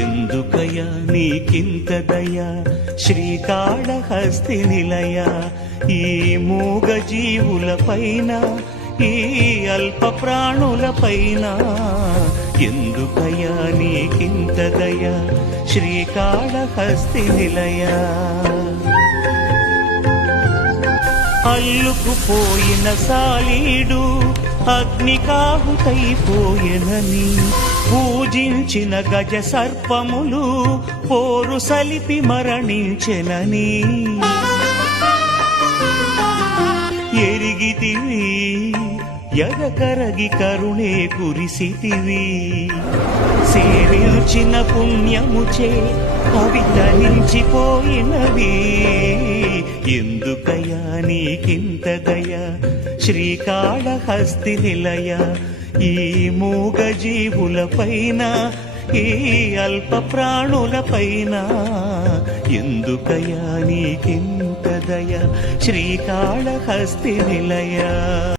ఎందుకయ్యా నీకింత దయా శ్రీకాళహస్తి నిలయ, ఈ మూగ జీవుల పైన, ఈ అల్ప ప్రాణుల పైన. ఎందుకయ్యా నీకింత దయా శ్రీకాళహస్తి నిలయ. అల్లుకుపోయిన సాలీడు అగ్నికాహుతైపోయెనని, పూజించిన గజ సర్పములు పోరు సలిపి మరణించెనని ఎరిగితివి. ఎదకరగి కరుణే కురిసితివి. సేవించిన పుణ్యముచే పవిత్రనించిపోయినవి. ఎందుకయ్యా నీకింత దయా శ్రీకాళహస్తి నిలయ, ఈ మూగ జీవుల పైన, ఈ అల్ప ప్రాణుల పైన. ఎందుకయ్యా నీకింత దయా శ్రీకాళహస్తి నిలయ.